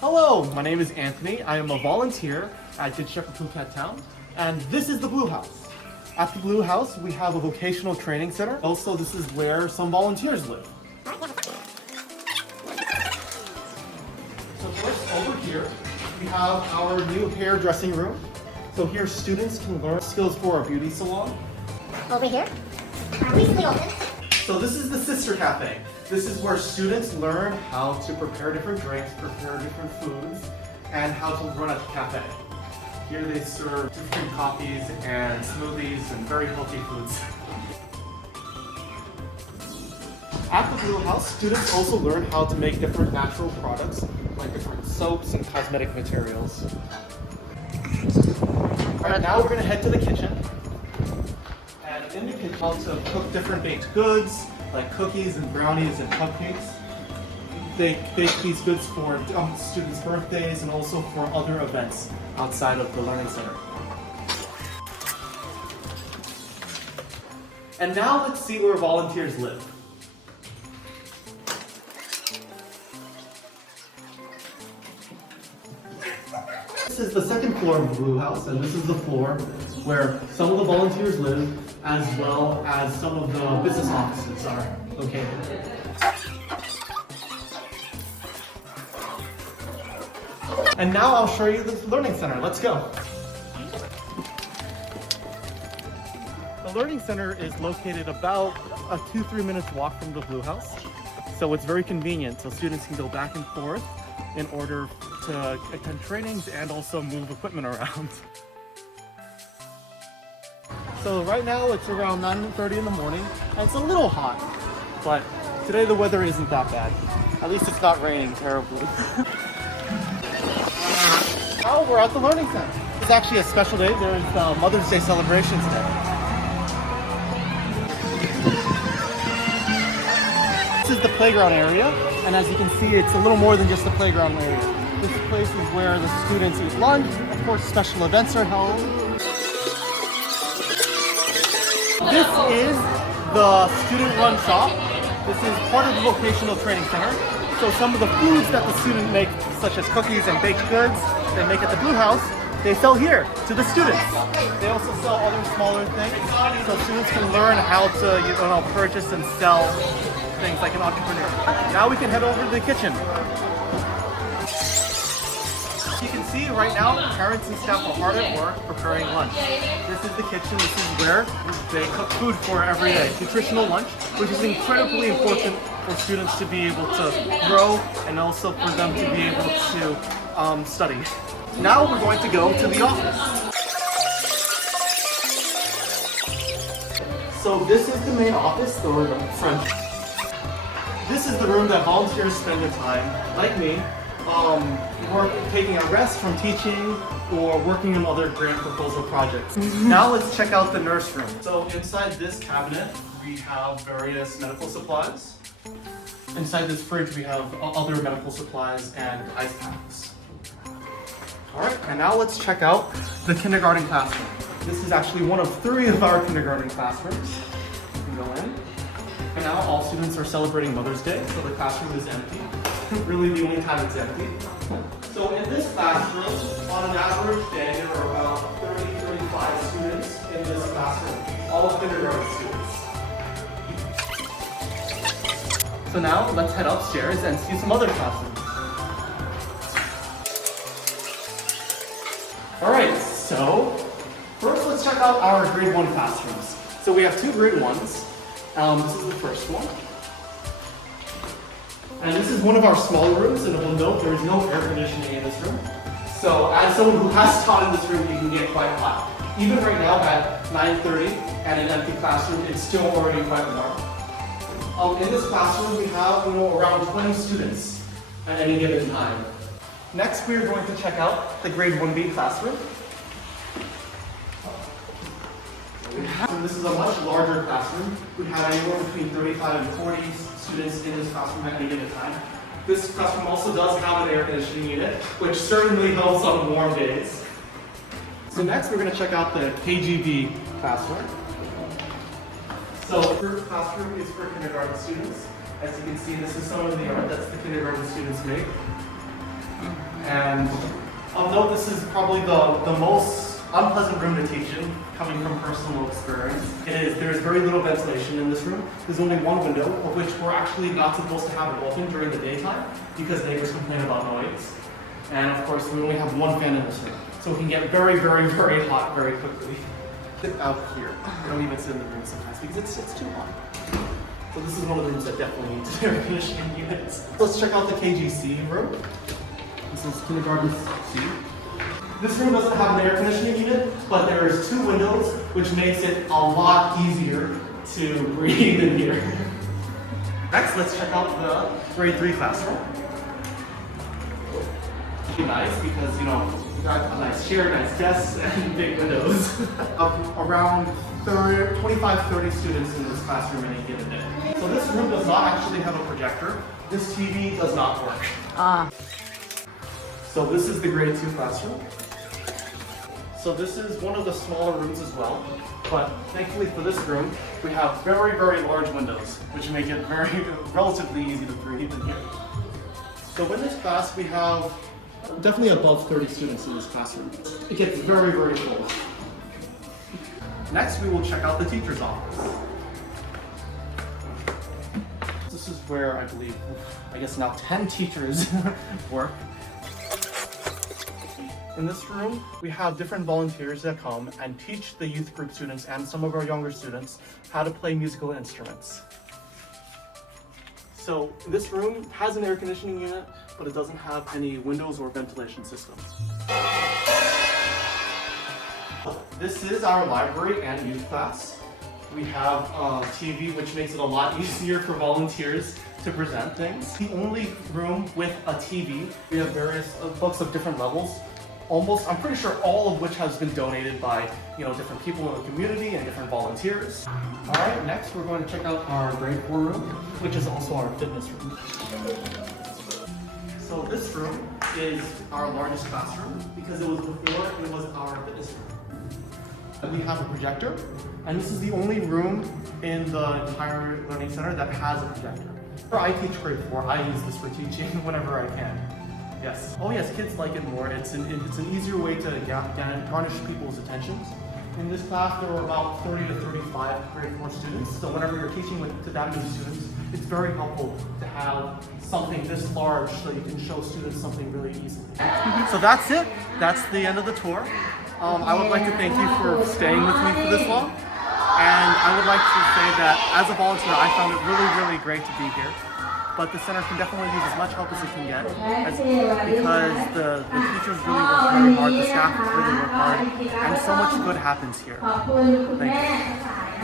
Hello, my name is Anthony. I am a volunteer at Untitled Chapter Phuket Town, and this is the Blue House. At the Blue House, we have a vocational training center. Also, this is where some volunteers live. So first, over here, we have our new hairdressing room. So here, students can learn skills for a beauty salon. Over here, recently opened. So this is the Sister Cafe. This is where students learn how to prepare different drinks, prepare different foods, and how to run a cafe. Here they serve different coffees and smoothies and very healthy foods. At the Blue House, students also learn how to make different natural products, like different soaps and cosmetic materials. Alright, now we're going to head to the kitchen. And in the kitchen, how to cook different baked goods, like cookies and brownies and cupcakes. They bake these goods for students' birthdays and also for other events outside of the Learning Center. And now let's see where volunteers live. This is the second floor of the Blue House, and this is the floor where some of the volunteers live, as well as some of the business offices are located. And now I'll show you the Learning Center. Let's go. The Learning Center is located about a 2-3 minutes walk from the Blue House. So it's very convenient, so students can go back and forth in order to attend trainings and also move equipment around. So right now it's around 9:30 in the morning, and it's a little hot, but today the weather isn't that bad. At least it's not raining terribly. Now we're at the Learning Center. It's actually a special day. There's Mother's Day celebration today. This is the playground area, and as you can see, it's a little more than just a playground area. This place is where the students eat lunch. Of course, special events are held. This is the student-run shop. This is part of the Vocational Training Center. So some of the foods that the students make, such as cookies and baked goods, they make at the Blue House, they sell here to the students. They also sell other smaller things, so students can learn how to purchase and sell things like an entrepreneur. Now we can head over to the kitchen. You can see right now, parents and staff are hard at work preparing lunch. This is the kitchen. This is where they cook food for every day. Nutritional lunch, which is incredibly important for students to be able to grow and also for them to be able to study. Now we're going to go to the office. So this is the main office, or the front. This is the room that volunteers spend their time, like me, taking a rest from teaching or working on other grant proposal projects. Now let's check out the nurse room. So inside this cabinet, we have various medical supplies. Inside this fridge, we have other medical supplies and ice packs. All right, and now let's check out the kindergarten classroom. This is actually one of 3 of our kindergarten classrooms. You can go in. And now all students are celebrating Mother's Day, so the classroom is empty. Really the only time it's empty. So in this classroom, on an average day, there are about 30-35 students in this classroom, all kindergarten students. So now let's head upstairs and see some other classrooms. All right, so first let's check out our grade 1 classrooms. So we have 2 grade 1s. This is the first one. And this is one of our smaller rooms, and we'll note there is no air conditioning in this room. So as someone who has taught in this room, you can get quite hot. Even right now at 9:30 and an empty classroom, it's still already quite warm. In this classroom, we have around 20 students at any given time. Next, we are going to check out the grade 1B classroom. So this is a much larger classroom. We have anywhere between 35 and 40 students in this classroom at any given time. This classroom also does have an air conditioning unit, which certainly helps on warm days. So next we're going to check out the KGB classroom. So the first classroom is for kindergarten students. As you can see, this is some of the art that the kindergarten students make. And I'll note this is probably the most unpleasant room to teach in, coming from personal experience. There's very little ventilation in this room. There's only one window, of which we're actually not supposed to have it open during the daytime because neighbors complain about noise. And of course, we only have one fan in this room. So it can get very, very, very hot very quickly. Sit out here. We don't even sit in the room sometimes because it's too hot. So this is one of the rooms that definitely needs air conditioning units. Let's check out the KGC room. This is kindergarten C. This room doesn't have an air conditioning unit, but there's 2 windows, which makes it a lot easier to breathe in here. Next, let's check out the grade 3 classroom. Nice because, you know, we got a nice chair, nice desks, and big windows. Around 25-30 students in this classroom any given day. So this room does not actually have a projector. This TV does not work. So this is the grade 2 classroom. So this is one of the smaller rooms as well. But thankfully for this room, we have very, very large windows, which make it relatively easy to breathe in here. So in this class, we have definitely above 30 students in this classroom. It gets very, very full. Next, we will check out the teacher's office. This is where I guess now 10 teachers work. In this room, we have different volunteers that come and teach the youth group students and some of our younger students how to play musical instruments. So this room has an air conditioning unit, but it doesn't have any windows or ventilation systems. This is our library and youth class. We have a TV, which makes it a lot easier for volunteers to present things. The only room with a TV. We have various books of different levels. I'm pretty sure all of which has been donated by, different people in the community and different volunteers. All right, next we're going to check out our grade 4 room, which is also our fitness room. So this room is our largest classroom because it was our fitness room. We have a projector, and this is the only room in the entire learning center that has a projector. I teach grade 4. I use this for teaching whenever I can. Yes. Oh yes, kids like it more. It's an easier way to garnish people's attentions. In this class, there were about 30 to 35 grade 4 students. So whenever you're teaching to that many students, it's very helpful to have something this large so you can show students something really easily. So that's it. That's the end of the tour. I would like to thank you for staying with me for this long. And I would like to say that as a volunteer, I found it really, really great to be here. But the center can definitely use as much help as it can get because the teachers really work very hard, the staff really work hard, and so much good happens here. Thank you.